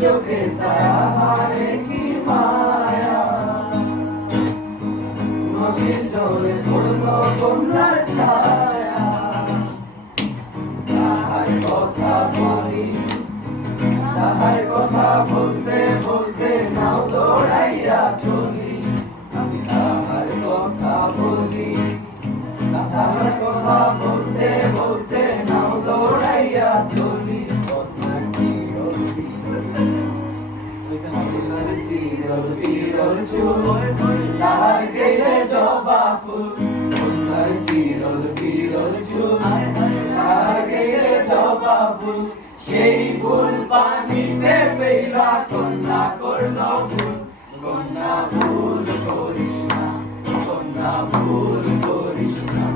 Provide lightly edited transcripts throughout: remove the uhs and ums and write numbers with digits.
চোখে তাহারে কি মায়া নদীর জলে পড়ল কন্যার ছায়া তাহার কথা বলি তাহার কথা বলতে বলতে নাও দৌড়াইয়া চলি আমি তাহার কথা বলি তাহার কথা বলতে বলতে নাও দৌড়াইয়া চলি তাহার কেশে জবা ফুল কন্যার চিরল বিরল চুল তাহার কেশে জবা ফুল সেই ফুল পানিতে ফেলা কন্যা করল ভুল কন্যা ভুল করিস না কন্যা ভুল করিস না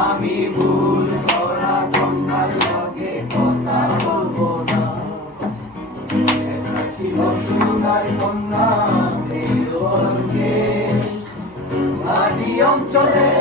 আমি ভুল করা কন্যার লগে কথা বলবো না ছিল সুন্দর কন্যা মাটি অঞ্চলে